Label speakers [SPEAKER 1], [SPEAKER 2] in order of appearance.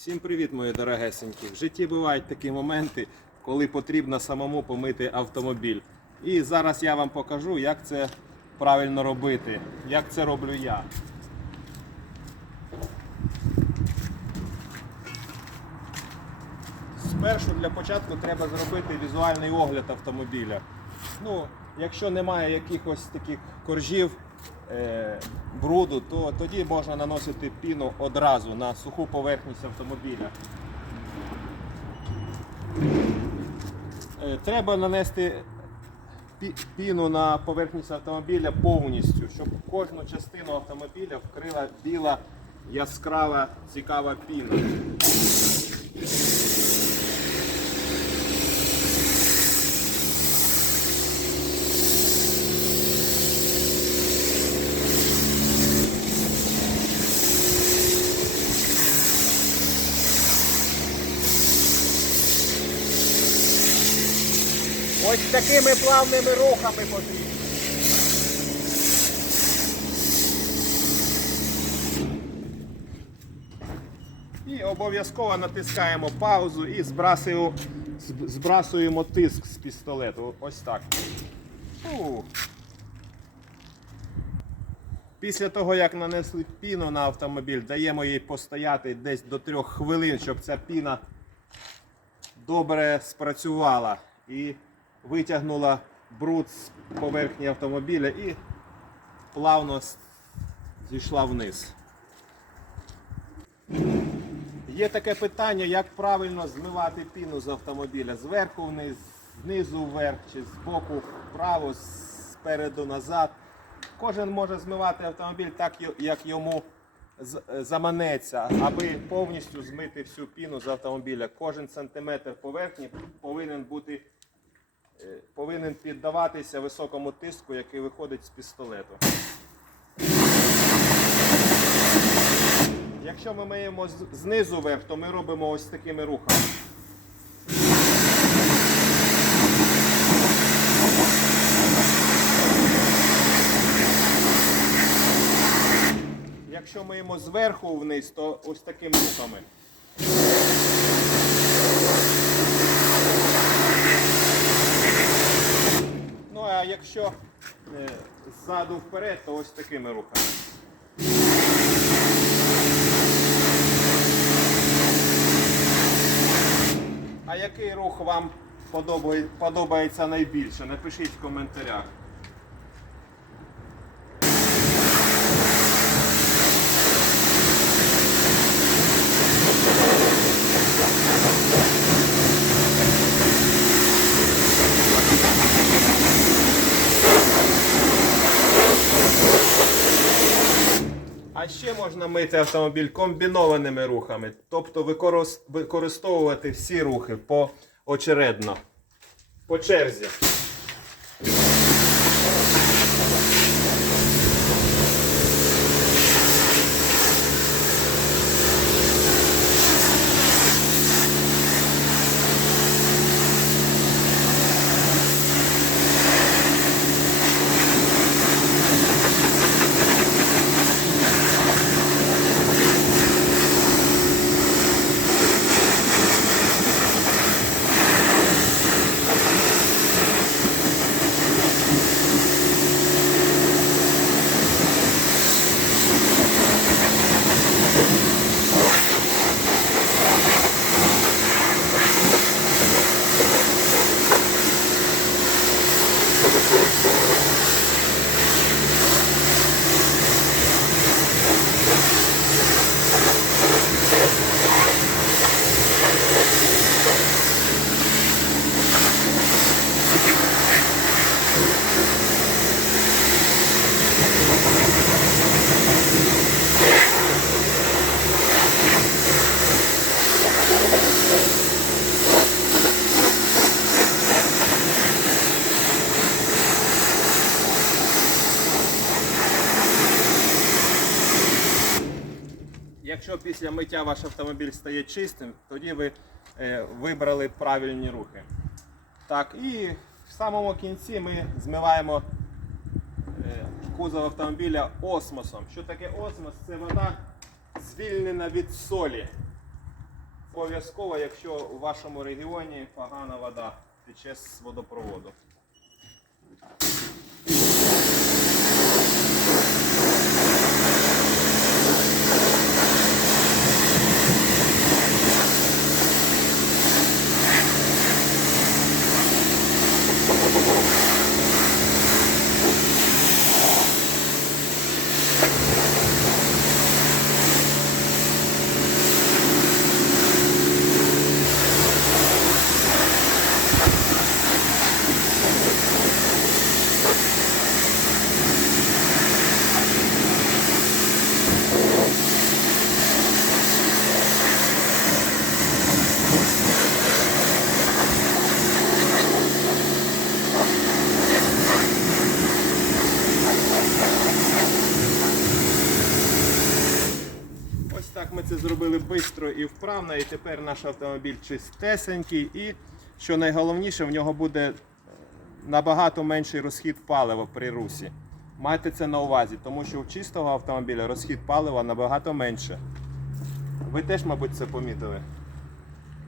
[SPEAKER 1] Всім привіт, мої дорогесенькі. В житті бувають такі моменти, коли потрібно самому помити автомобіль. І зараз я вам покажу, як це правильно робити, як це роблю я. Спершу для початку треба зробити візуальний огляд автомобіля. Ну, якщо немає якихось таких коржів, е, бруду, то тоді можна наносити піну одразу на суху поверхність автомобіля. Е, Треба нанести піну на поверхність автомобіля повністю, щоб кожну частину автомобіля вкрила біла яскрава цікава піна. Ось такими плавними рухами потрібно. І обов'язково натискаємо паузу і збрасуємо, збрасуємо тиск з пістолету. Ось так. Фу. Після того, як нанесли піну на автомобіль, даємо їй постояти десь до трьох хвилин, щоб ця піна добре спрацювала і витягнула бруд з поверхні автомобіля і плавно зійшла вниз. Є таке питання, як правильно змивати піну з автомобіля. Зверху вниз, знизу вверх чи з боку вправо, спереду назад. Кожен може змивати автомобіль так, як йому заманеться, аби повністю змити всю піну з автомобіля. Кожен сантиметр поверхні повинен бути повинен піддаватися високому тиску, який виходить з пістолету. Якщо ми миємо знизу вверх, то ми робимо ось такими рухами. Якщо миємо зверху вниз, то ось такими рухами. Ну а якщо е, ззаду вперед, то ось такими рухами. А який рух вам подобає- подобається найбільше? Напишіть в коментарях. А ще можна мити автомобіль комбінованими рухами, тобто викорис- використовувати всі рухи поочередно, по черзі. Якщо після миття ваш автомобіль стає чистим, тоді ви е, вибрали правильні рухи. Так, і в самому кінці ми змиваємо е, кузов автомобіля осмосом. Що таке осмос? Це вода звільнена від солі. Обов'язково, якщо у вашому регіоні погана вода тече з водопроводу. Ось так ми це зробили швидко і вправно, і тепер наш автомобіль чистесенький. І що найголовніше, в нього буде е, набагато менший розхід палива при русі. Майте це на увазі, тому що у чистого автомобіля розхід палива набагато менше. Ви теж, мабуть, це помітили.